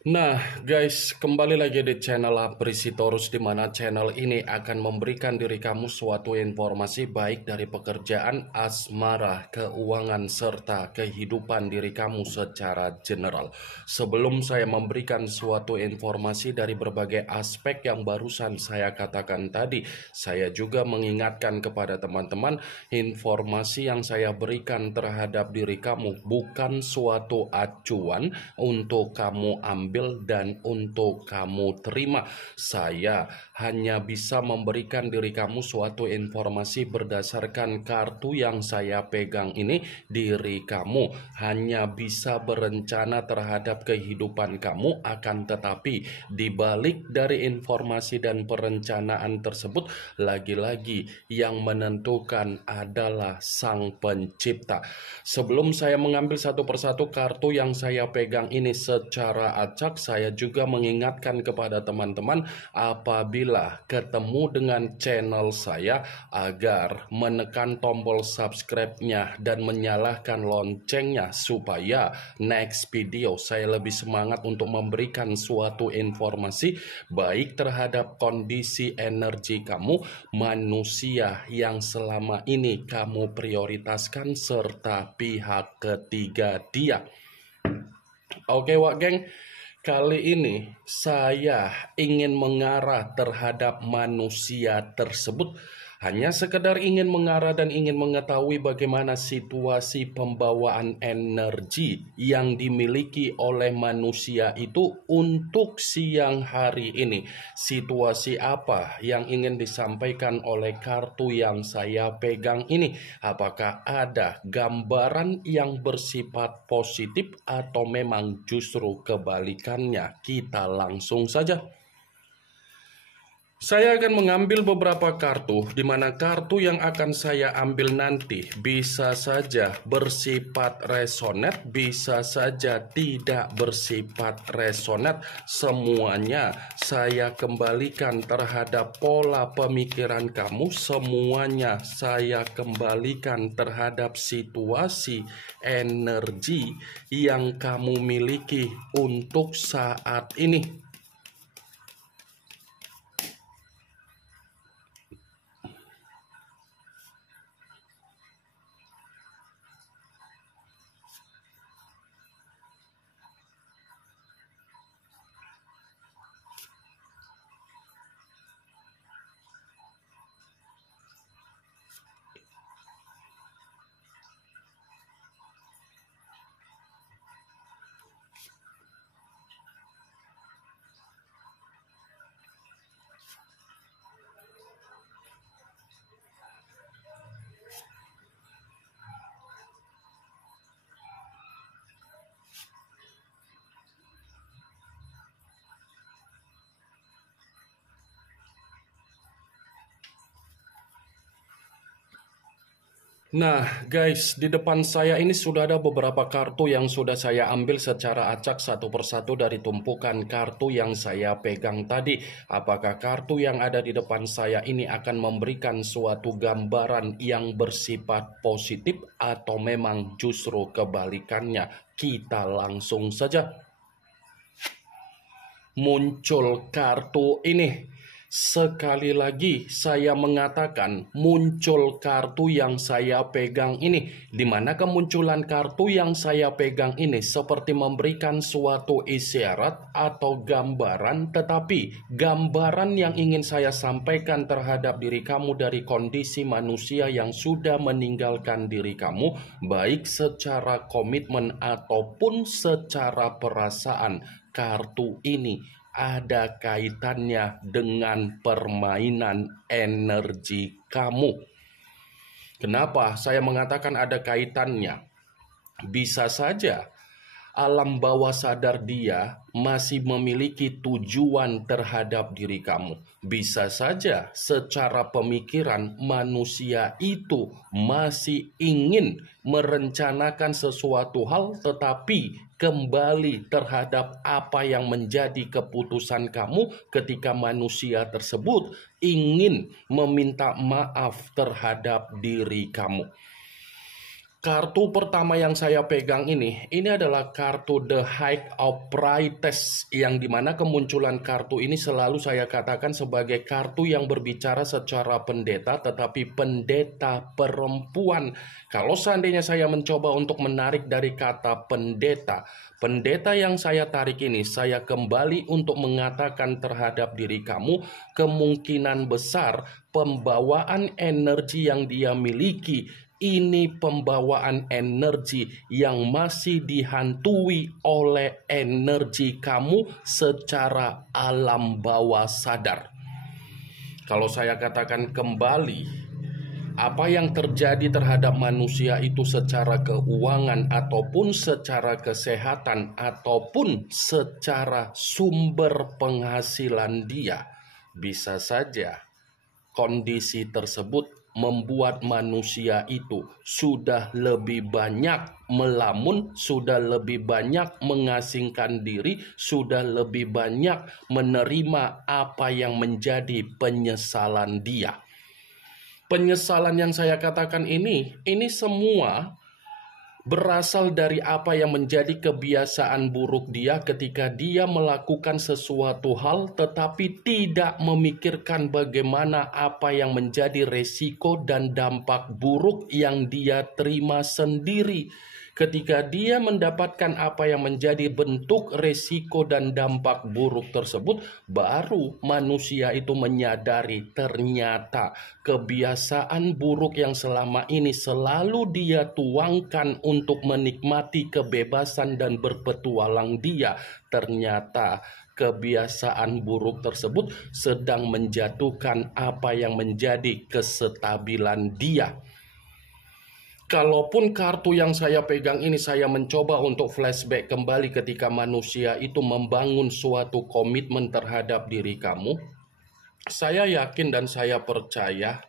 Nah, guys, kembali lagi di channel Aprisitorus, di mana channel ini akan memberikan diri kamu suatu informasi baik dari pekerjaan, asmara, keuangan, serta kehidupan diri kamu secara general. Sebelum saya memberikan suatu informasi dari berbagai aspek yang barusan saya katakan tadi, saya juga mengingatkan kepada teman-teman, informasi yang saya berikan terhadap diri kamu bukan suatu acuan untuk kamu ambil dan untuk kamu terima. Saya hanya bisa memberikan diri kamu suatu informasi berdasarkan kartu yang saya pegang ini. Diri kamu hanya bisa berencana terhadap kehidupan kamu, akan tetapi dibalik dari informasi dan perencanaan tersebut, lagi-lagi yang menentukan adalah Sang Pencipta. Sebelum saya mengambil satu persatu kartu yang saya pegang ini secara acak, saya juga mengingatkan kepada teman-teman apabila ketemu dengan channel saya agar menekan tombol subscribe-nya dan menyalakan loncengnya supaya next video saya lebih semangat untuk memberikan suatu informasi baik terhadap kondisi energi kamu, manusia yang selama ini kamu prioritaskan, serta pihak ketiga dia. Oke Wak Geng, kali ini saya ingin mengarah terhadap manusia tersebut. Hanya sekedar ingin mengarah dan ingin mengetahui bagaimana situasi pembawaan energi yang dimiliki oleh manusia itu untuk siang hari ini. Situasi apa yang ingin disampaikan oleh kartu yang saya pegang ini? Apakah ada gambaran yang bersifat positif atau memang justru kebalikannya? Kita langsung saja. Saya akan mengambil beberapa kartu, di mana kartu yang akan saya ambil nanti bisa saja bersifat resonet, bisa saja tidak bersifat resonet. Semuanya saya kembalikan terhadap pola pemikiran kamu, semuanya saya kembalikan terhadap situasi energi yang kamu miliki untuk saat ini. Nah guys, di depan saya ini sudah ada beberapa kartu yang sudah saya ambil secara acak satu persatu dari tumpukan kartu yang saya pegang tadi. Apakah kartu yang ada di depan saya ini akan memberikan suatu gambaran yang bersifat positif atau memang justru kebalikannya? Kita langsung saja. Muncul kartu ini. Sekali lagi saya mengatakan muncul kartu yang saya pegang ini, di mana kemunculan kartu yang saya pegang ini seperti memberikan suatu isyarat atau gambaran, tetapi gambaran yang ingin saya sampaikan terhadap diri kamu dari kondisi manusia yang sudah meninggalkan diri kamu, baik secara komitmen ataupun secara perasaan. Kartu ini ada kaitannya dengan permainan energi kamu. Kenapa saya mengatakan ada kaitannya? Bisa saja alam bawah sadar dia masih memiliki tujuan terhadap diri kamu. Bisa saja secara pemikiran manusia itu masih ingin merencanakan sesuatu hal, tetapi kembali terhadap apa yang menjadi keputusan kamu ketika manusia tersebut ingin meminta maaf terhadap diri kamu. Kartu pertama yang saya pegang ini adalah kartu The High of Priestess, yang dimana kemunculan kartu ini selalu saya katakan sebagai kartu yang berbicara secara pendeta, tetapi pendeta perempuan. Kalau seandainya saya mencoba untuk menarik dari kata pendeta, pendeta yang saya tarik ini, saya kembali untuk mengatakan terhadap diri kamu, kemungkinan besar pembawaan energi yang dia miliki ini pembawaan energi yang masih dihantui oleh energi kamu secara alam bawah sadar. Kalau saya katakan kembali, apa yang terjadi terhadap manusia itu secara keuangan ataupun secara kesehatan ataupun secara sumber penghasilan dia, bisa saja kondisi tersebut membuat manusia itu sudah lebih banyak melamun, sudah lebih banyak mengasingkan diri, sudah lebih banyak menerima apa yang menjadi penyesalan dia. Penyesalan yang saya katakan ini semua berasal dari apa yang menjadi kebiasaan buruk dia ketika dia melakukan sesuatu hal tetapi tidak memikirkan bagaimana apa yang menjadi resiko dan dampak buruk yang dia terima sendiri. Ketika dia mendapatkan apa yang menjadi bentuk resiko dan dampak buruk tersebut, baru manusia itu menyadari ternyata kebiasaan buruk yang selama ini selalu dia tuangkan untuk menikmati kebebasan dan berpetualang dia, ternyata kebiasaan buruk tersebut sedang menjatuhkan apa yang menjadi kestabilan dia. Kalaupun kartu yang saya pegang ini saya mencoba untuk flashback kembali ketika manusia itu membangun suatu komitmen terhadap diri kamu, saya yakin dan saya percaya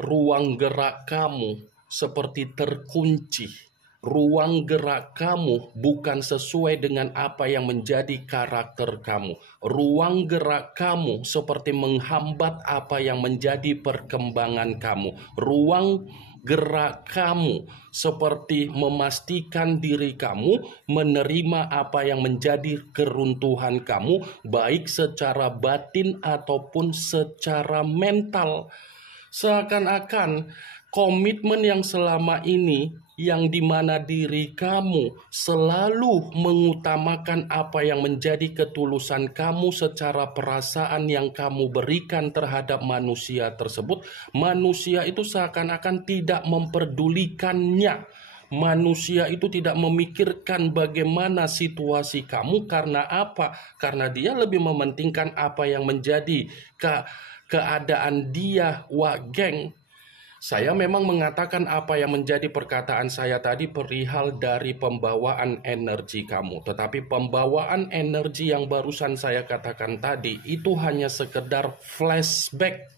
ruang gerak kamu seperti terkunci. Ruang gerak kamu bukan sesuai dengan apa yang menjadi karakter kamu. Ruang gerak kamu seperti menghambat apa yang menjadi perkembangan kamu. Ruang gerak kamu seperti memastikan diri kamu menerima apa yang menjadi keruntuhan kamu, baik secara batin ataupun secara mental. Seakan-akan komitmen yang selama ini, yang dimana diri kamu selalu mengutamakan apa yang menjadi ketulusan kamu secara perasaan yang kamu berikan terhadap manusia tersebut, manusia itu seakan-akan tidak memperdulikannya. Manusia itu tidak memikirkan bagaimana situasi kamu. Karena apa? Karena dia lebih mementingkan apa yang menjadi keadaan dia, geng. Saya memang mengatakan apa yang menjadi perkataan saya tadi perihal dari pembawaan energi kamu. Tetapi pembawaan energi yang barusan saya katakan tadi itu hanya sekedar flashback.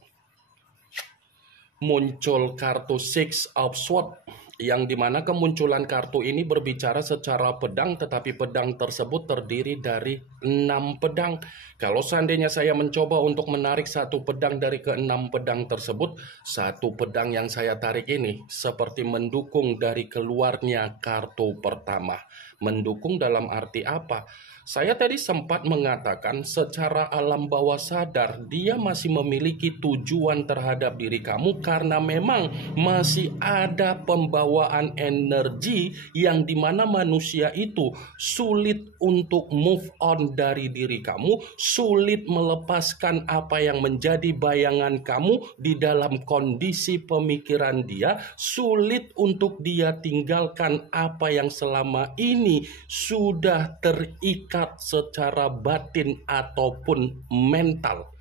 Muncul kartu Six of Swords, yang dimana kemunculan kartu ini berbicara secara pedang, tetapi pedang tersebut terdiri dari 6 pedang. Kalau seandainya saya mencoba untuk menarik satu pedang dari ke-6 pedang tersebut, satu pedang yang saya tarik ini seperti mendukung dari keluarnya kartu pertama. Mendukung dalam arti apa? Saya tadi sempat mengatakan secara alam bawah sadar dia masih memiliki tujuan terhadap diri kamu karena memang masih ada pembawaan energi yang dimana manusia itu sulit untuk move on dari diri kamu, sulit melepaskan apa yang menjadi bayangan kamu di dalam kondisi pemikiran dia, sulit untuk dia tinggalkan apa yang selama ini sudah terikat secara batin ataupun mental.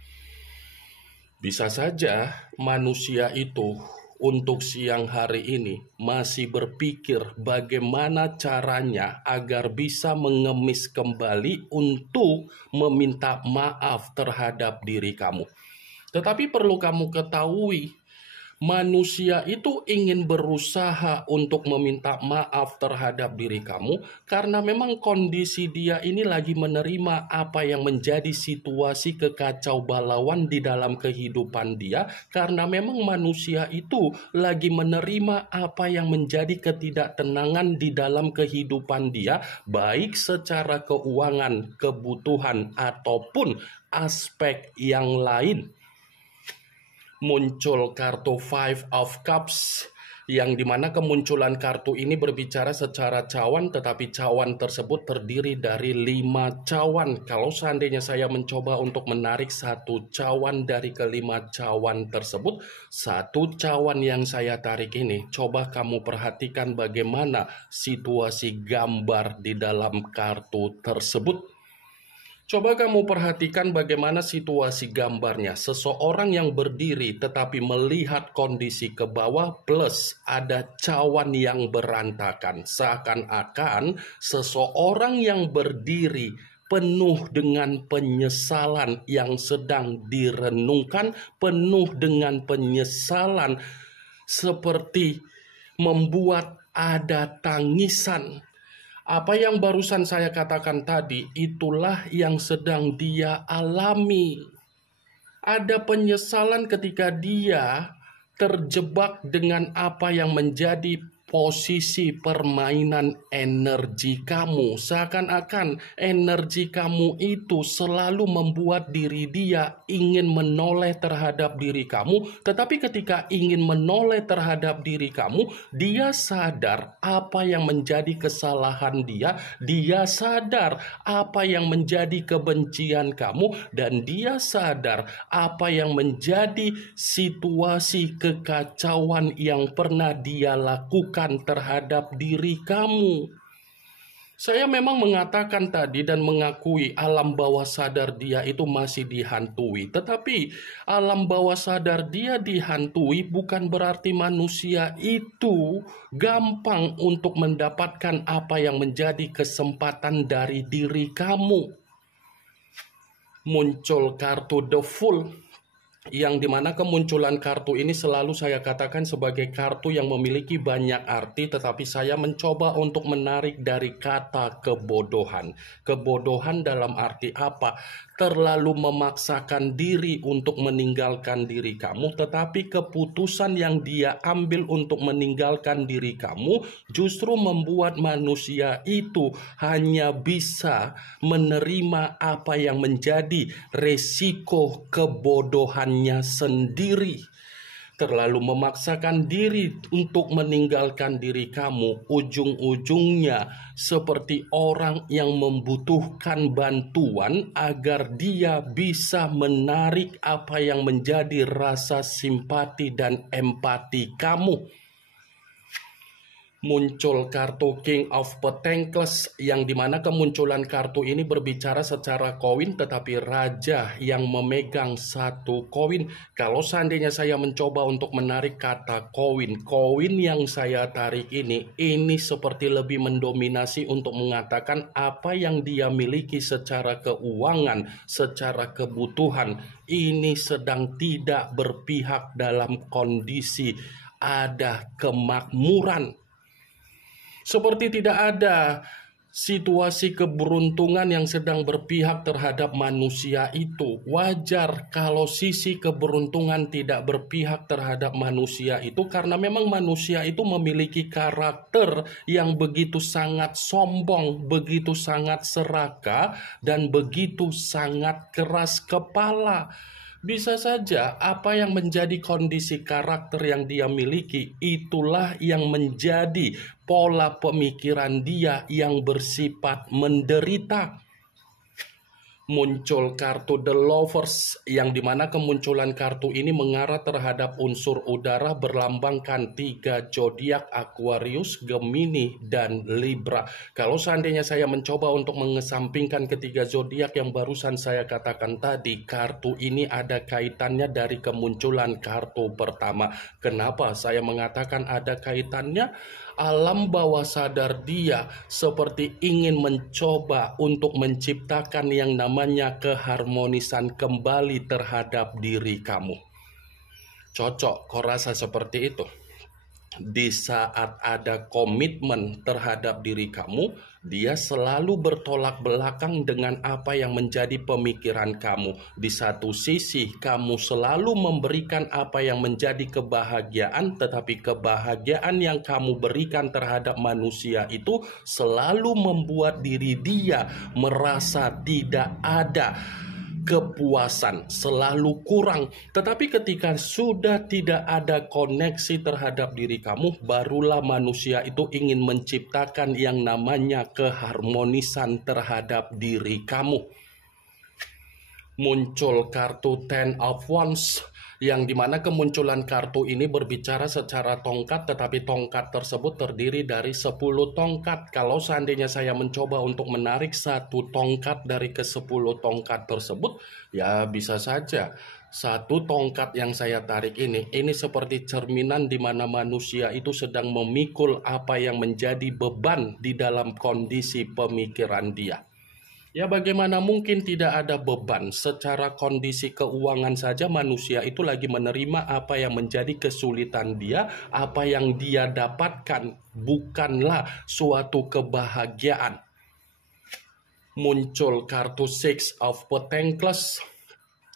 Bisa saja manusia itu untuk siang hari ini masih berpikir bagaimana caranya agar bisa mengemis kembali untuk meminta maaf terhadap diri kamu. Tetapi perlu kamu ketahui Manusia itu ingin berusaha untuk meminta maaf terhadap diri kamu karena memang kondisi dia ini lagi menerima apa yang menjadi situasi kekacau balauan di dalam kehidupan dia, karena memang manusia itu lagi menerima apa yang menjadi ketidaktenangan di dalam kehidupan dia, baik secara keuangan, kebutuhan, ataupun aspek yang lain. Muncul kartu Five of Cups, yang dimana kemunculan kartu ini berbicara secara cawan, tetapi cawan tersebut terdiri dari 5 cawan. Kalau seandainya saya mencoba untuk menarik satu cawan dari kelima cawan tersebut, satu cawan yang saya tarik ini, coba kamu perhatikan bagaimana situasi gambar di dalam kartu tersebut. Coba kamu perhatikan bagaimana situasi gambarnya. Seseorang yang berdiri tetapi melihat kondisi ke bawah, plus ada cawan yang berantakan. Seakan-akan seseorang yang berdiri penuh dengan penyesalan yang sedang direnungkan, penuh dengan penyesalan seperti membuat ada tangisan. Apa yang barusan saya katakan tadi, itulah yang sedang dia alami. Ada penyesalan ketika dia terjebak dengan apa yang menjadi posisi permainan energi kamu. Seakan-akan energi kamu itu selalu membuat diri dia ingin menoleh terhadap diri kamu. Tetapi ketika ingin menoleh terhadap diri kamu, dia sadar apa yang menjadi kesalahan dia. Dia sadar apa yang menjadi kebencian kamu. Dan dia sadar apa yang menjadi situasi kekacauan yang pernah dia lakukan terhadap diri kamu. Saya memang mengatakan tadi dan mengakui alam bawah sadar dia itu masih dihantui. Tetapi alam bawah sadar dia dihantui bukan berarti manusia itu gampang untuk mendapatkan apa yang menjadi kesempatan dari diri kamu. Muncul kartu The Fool, yang dimana kemunculan kartu ini selalu saya katakan sebagai kartu yang memiliki banyak arti, tetapi saya mencoba untuk menarik dari kata kebodohan. Kebodohan dalam arti apa? Terlalu memaksakan diri untuk meninggalkan diri kamu, tetapi keputusan yang dia ambil untuk meninggalkan diri kamu justru membuat manusia itu hanya bisa menerima apa yang menjadi resiko kebodohannya sendiri. Terlalu memaksakan diri untuk meninggalkan diri kamu, ujung-ujungnya seperti orang yang membutuhkan bantuan agar dia bisa menarik apa yang menjadi rasa simpati dan empati kamu. Muncul kartu King of Pentacles, yang dimana kemunculan kartu ini berbicara secara koin, tetapi raja yang memegang satu koin. Kalau seandainya saya mencoba untuk menarik kata koin yang saya tarik ini seperti lebih mendominasi untuk mengatakan apa yang dia miliki secara keuangan, secara kebutuhan, ini sedang tidak berpihak dalam kondisi ada kemakmuran. Seperti tidak ada situasi keberuntungan yang sedang berpihak terhadap manusia itu. Wajar kalau sisi keberuntungan tidak berpihak terhadap manusia itu, karena memang manusia itu memiliki karakter yang begitu sangat sombong, begitu sangat serakah, dan begitu sangat keras kepala. Bisa saja apa yang menjadi kondisi karakter yang dia miliki, itulah yang menjadi pola pemikiran dia yang bersifat menderita. Muncul kartu The Lovers, yang dimana kemunculan kartu ini mengarah terhadap unsur udara, berlambangkan 3 zodiak: Aquarius, Gemini, dan Libra. Kalau seandainya saya mencoba untuk mengesampingkan ketiga zodiak yang barusan saya katakan tadi, kartu ini ada kaitannya dari kemunculan kartu pertama. Kenapa saya mengatakan ada kaitannya? Alam bawah sadar dia seperti ingin mencoba untuk menciptakan yang namanya keharmonisan kembali terhadap diri kamu. Cocok, kau rasa seperti itu? Di saat ada komitmen terhadap diri kamu, dia selalu bertolak belakang dengan apa yang menjadi pemikiran kamu. Di satu sisi, kamu selalu memberikan apa yang menjadi kebahagiaan, tetapi kebahagiaan yang kamu berikan terhadap manusia itu selalu membuat diri dia merasa tidak ada kepuasan, selalu kurang. Tetapi ketika sudah tidak ada koneksi terhadap diri kamu, barulah manusia itu ingin menciptakan yang namanya keharmonisan terhadap diri kamu. Muncul kartu Ten of Wands, yang dimana kemunculan kartu ini berbicara secara tongkat, tetapi tongkat tersebut terdiri dari 10 tongkat. Kalau seandainya saya mencoba untuk menarik satu tongkat dari ke-10 tongkat tersebut, ya bisa saja satu tongkat yang saya tarik ini seperti cerminan di mana manusia itu sedang memikul apa yang menjadi beban di dalam kondisi pemikiran dia. Ya, bagaimana mungkin tidak ada beban? Secara kondisi keuangan saja manusia itu lagi menerima apa yang menjadi kesulitan dia, apa yang dia dapatkan bukanlah suatu kebahagiaan. Muncul kartu Six of Pentacles,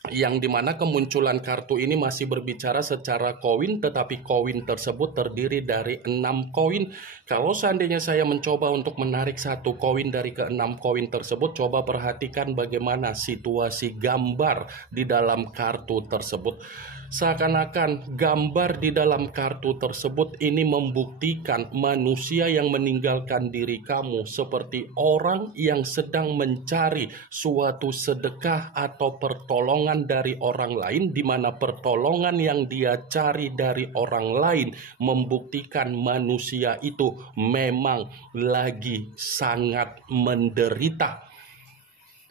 yang dimana kemunculan kartu ini masih berbicara secara koin, tetapi koin tersebut terdiri dari 6 koin. Kalau seandainya saya mencoba untuk menarik satu koin dari ke-6 koin tersebut, coba perhatikan bagaimana situasi gambar di dalam kartu tersebut. Seakan-akan gambar di dalam kartu tersebut ini membuktikan manusia yang meninggalkan diri kamu seperti orang yang sedang mencari suatu sedekah atau pertolongan dari orang lain, di mana pertolongan yang dia cari dari orang lain membuktikan manusia itu memang lagi sangat menderita.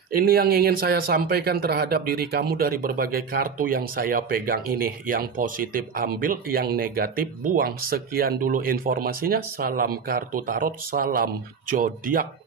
Ini yang ingin saya sampaikan terhadap diri kamu dari berbagai kartu yang saya pegang ini. Yang positif ambil, yang negatif buang. Sekian dulu informasinya. Salam kartu tarot, salam zodiak.